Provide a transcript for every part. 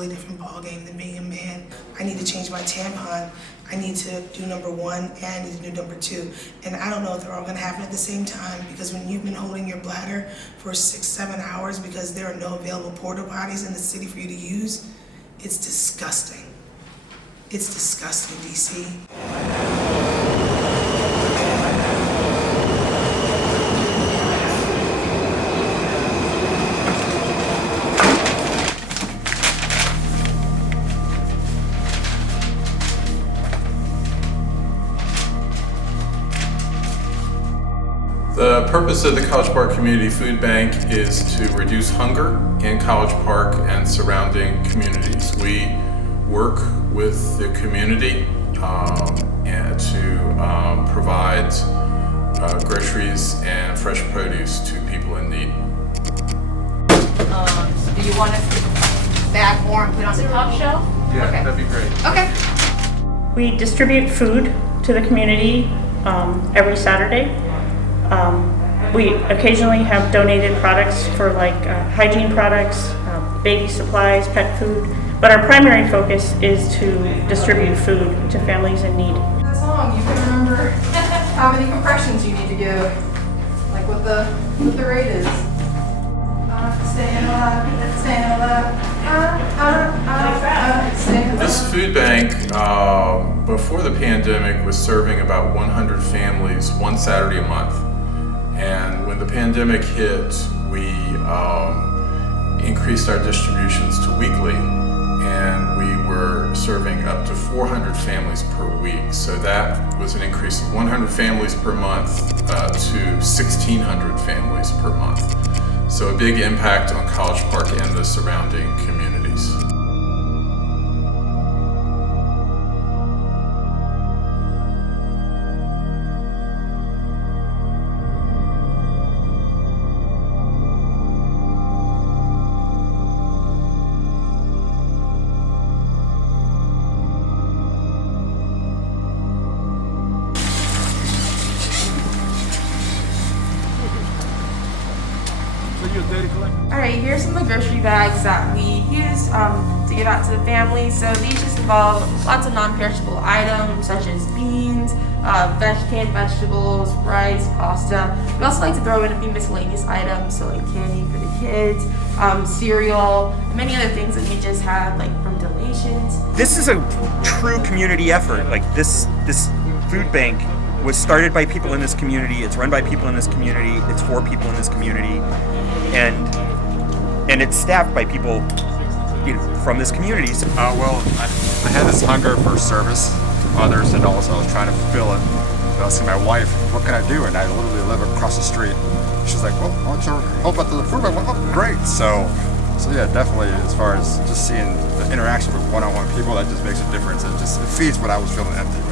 totally different ballgame than being a man. I need to change my tampon. I need to do number one and I need to do number two. And I don't know if they're all gonna happen at the same time, because when you've been holding your bladder for 6-7 hours because there are no available porta potties in the city for you to use, it's disgusting. It's disgusting, DC. The purpose of the College Park Community Food Bank is to reduce hunger in College Park and surrounding communities. We work with the community and to provide groceries and fresh produce to people in need. Do you want us to bag more and put on the top shelf? Yeah, Okay. that'd be great. Okay. We distribute food to the community every Saturday. We occasionally have donated products for like hygiene products, baby supplies, pet food, but our primary focus is to distribute food to families in need. That's long. You can remember how many compressions you need to give, like what the rate is. Staying alive, staying alive. Staying alive. This food bank, before the pandemic, was serving about 100 families one Saturday a month. And when the pandemic hit, we increased our distributions to weekly, and we were serving up to 400 families per week. So that was an increase of 100 families per month to 1,600 families per month. So a big impact on College Park and the surrounding communities. All right, here's some of the grocery bags that we use to give out to the family. So these just involve lots of non-perishable items such as beans, canned vegetables, rice, pasta. We also like to throw in a few miscellaneous items, so like candy for the kids, cereal, and many other things that we just have like from donations. This is a true community effort. Like this food bank was started by people in this community. It's run by people in this community. It's for people in this community, and it's staffed by people, you know, from this community. So, Well, I had this hunger for service to others, and also I was trying to fulfill it. So I was asking my wife, what can I do? And I literally live across the street. She's like, well, why don't you help out the food bank? Well, great. So yeah, definitely, as far as just seeing the interaction with one-on-one people, that just makes a difference. It feeds what I was feeling empty with.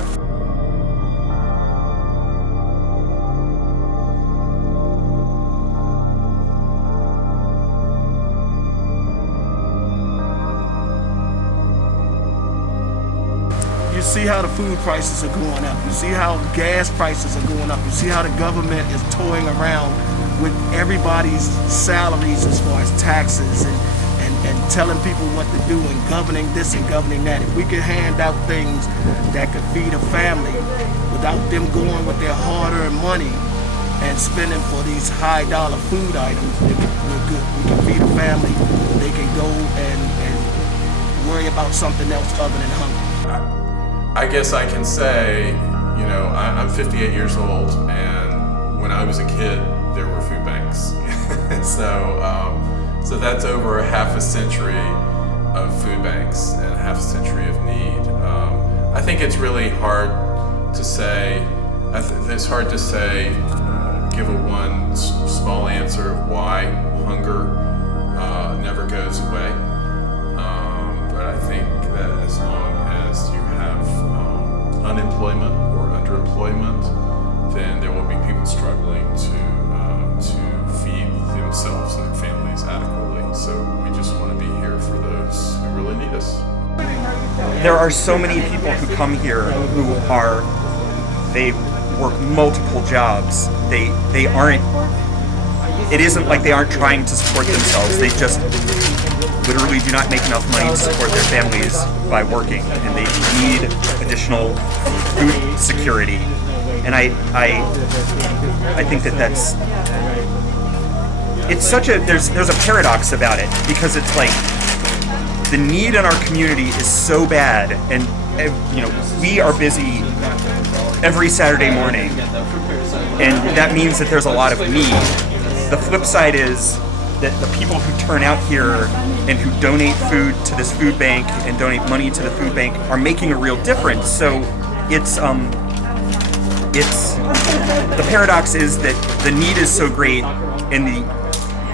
You see how the food prices are going up. You see how gas prices are going up. You see how the government is toying around with everybody's salaries as far as taxes and telling people what to do and governing this and governing that. If we could hand out things that could feed a family without them going with their hard-earned money and spending for these high-dollar food items, we're good. We can feed a family. They can go and worry about something else other than hunger. I guess I can say, you know, I'm 58 years old, and when I was a kid, there were food banks. So that's over half a century of food banks and half a century of need. I think it's really hard to say, it's hard to say, give a one small answer of why hunger never goes away. But I think that as long as you have unemployment or underemployment, then there will be people struggling to feed themselves and their families adequately. So we just want to be here for those who really need us. there are so many people who come here they work multiple jobs. They aren't. It isn't like they aren't trying to support themselves. literally do not make enough money to support their families by working, and they need additional food security. And I think that's it's such a there's a paradox about it, because it's like the need in our community is so bad, and we are busy every Saturday morning, and that means that there's a lot of need. The flip side is that the people who turn out here and who donate food to this food bank and donate money to the food bank are making a real difference. So it's the paradox is that the need is so great and the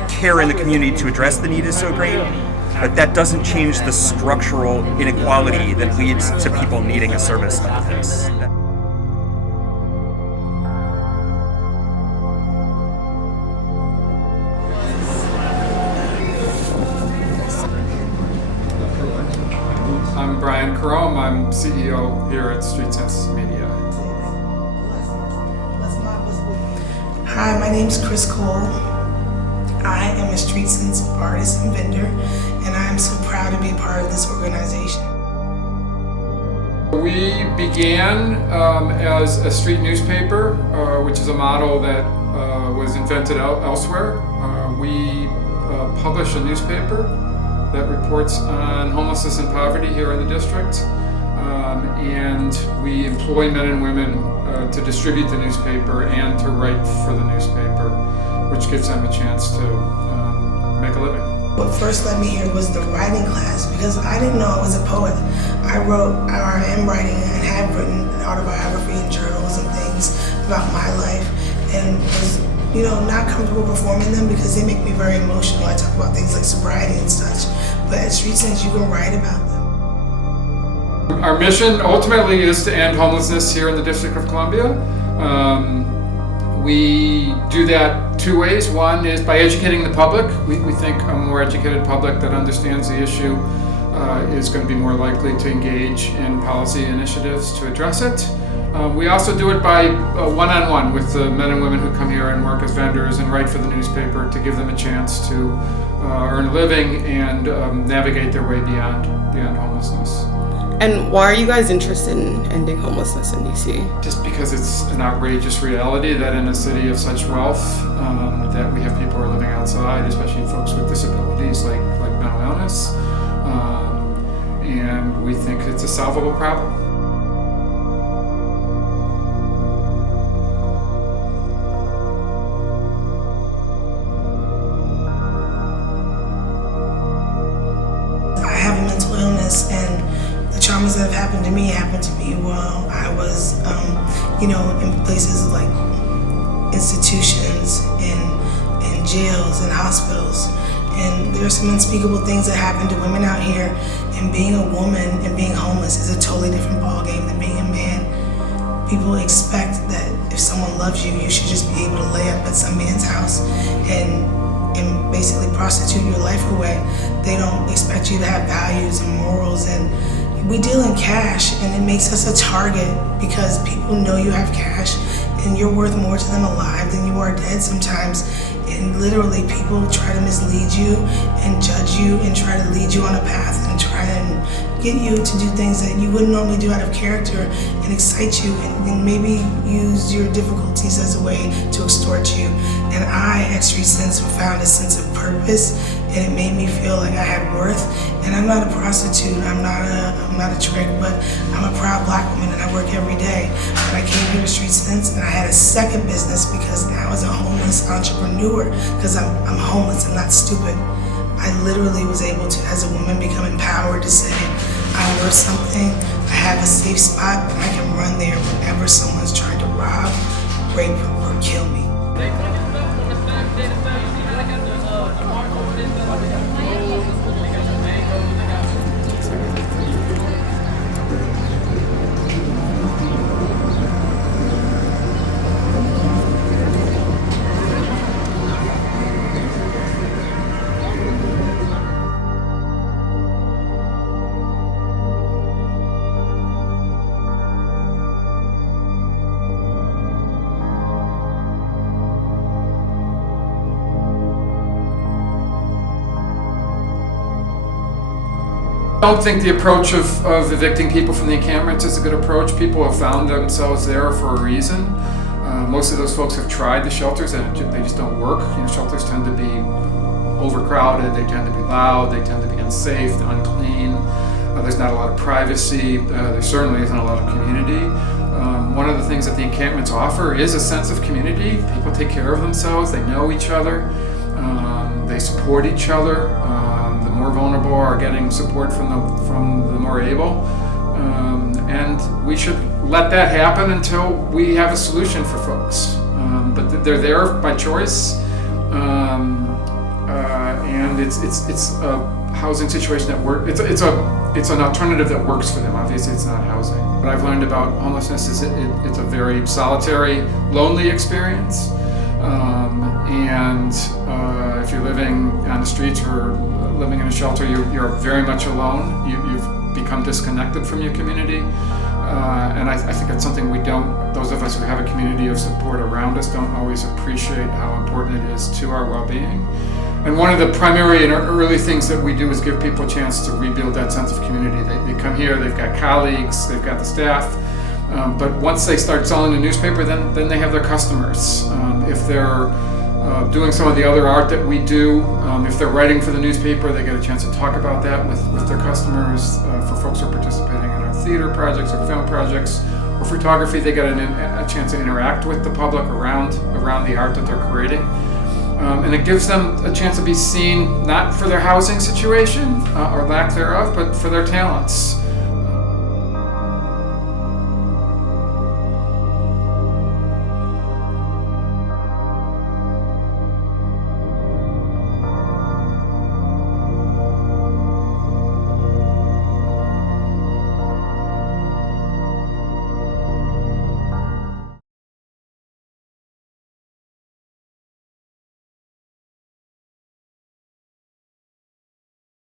care in the community to address the need is so great, but that doesn't change the structural inequality that leads to people needing a service like this. I'm Brian Carome. I'm CEO here at Street Sense Media. Hi, my name's Chris Cole. I am a Street Sense artist and vendor, and I am so proud to be a part of this organization. We began as a street newspaper, which is a model that was invented elsewhere. We publish a newspaper that reports on homelessness and poverty here in the district, and we employ men and women to distribute the newspaper and to write for the newspaper, which gives them a chance to make a living. What first led me here was the writing class, because I didn't know I was a poet. I am writing and have written an autobiography and journals and things about my life, and was not comfortable performing them because they make me very emotional. I talk about things like sobriety and such, but at Street Sense you can write about them. Our mission ultimately is to end homelessness here in the District of Columbia. We do that two ways. One is by educating the public. We think a more educated public that understands the issue is going to be more likely to engage in policy initiatives to address it. We also do it by one-on-one with the men and women who come here and work as vendors and write for the newspaper to give them a chance to earn a living and navigate their way beyond homelessness. And why are you guys interested in ending homelessness in DC? Just because it's an outrageous reality that in a city of such wealth, that we have people who are living outside, especially folks with disabilities like mental illness, and we think it's a solvable problem. I have a mental illness, and the traumas that have happened to me while I was, in places like institutions and jails and hospitals. And there are some unspeakable things that happen to women out here, and being a woman and being homeless is a totally different ballgame than being a man. People expect that if someone loves you, you should just be able to lay up at some man's house and basically prostitute your life away. They don't expect you to have values and morals, and we deal in cash, and it makes us a target because people know you have cash and you're worth more to them alive than you are dead sometimes. And literally people try to mislead you and judge you and try to lead you on a path and try to get you to do things that you wouldn't normally do out of character and excite you and maybe use your difficulties as a way to extort you. And I, at Street Sense, found a sense of purpose, and it made me feel like I had worth. And I'm not a prostitute, I'm not a trick, but I'm a proud black woman and I work every day. And I came here to Street Sense and I had a second business because now as a homeless entrepreneur, because I'm homeless, I'm not stupid, I literally was able to, as a woman, become empowered to say, I'm worth something, I have a safe spot, and I can run there whenever someone's trying to rob, rape, or kill me. I don't think the approach of evicting people from the encampments is a good approach. People have found themselves there for a reason. Most of those folks have tried the shelters and they just don't work. Shelters tend to be overcrowded, they tend to be loud, they tend to be unsafe, unclean. There's not a lot of privacy. There certainly isn't a lot of community. One of the things that the encampments offer is a sense of community. People take care of themselves, they know each other, they support each other. The more vulnerable are getting support from the more able. And we should let that happen until we have a solution for folks. But they're there by choice, and it's a housing situation that works. It's an alternative that works for them. Obviously, it's not housing. What I've learned about homelessness is it's a very solitary, lonely experience. And if you're living on the streets or living in a shelter, you're very much alone. You've become disconnected from your community. And I think it's something those of us who have a community of support around us don't always appreciate how important it is to our well-being. And one of the primary and early things that we do is give people a chance to rebuild that sense of community. They come here, they've got colleagues, they've got the staff, but once they start selling the newspaper, then they have their customers. If they're doing some of the other art that we do, if they're writing for the newspaper, they get a chance to talk about that with their customers. For folks who are participating in our theater projects or film projects or photography, they get a chance to interact with the public around the art that they're creating. And it gives them a chance to be seen not for their housing situation or lack thereof, but for their talents.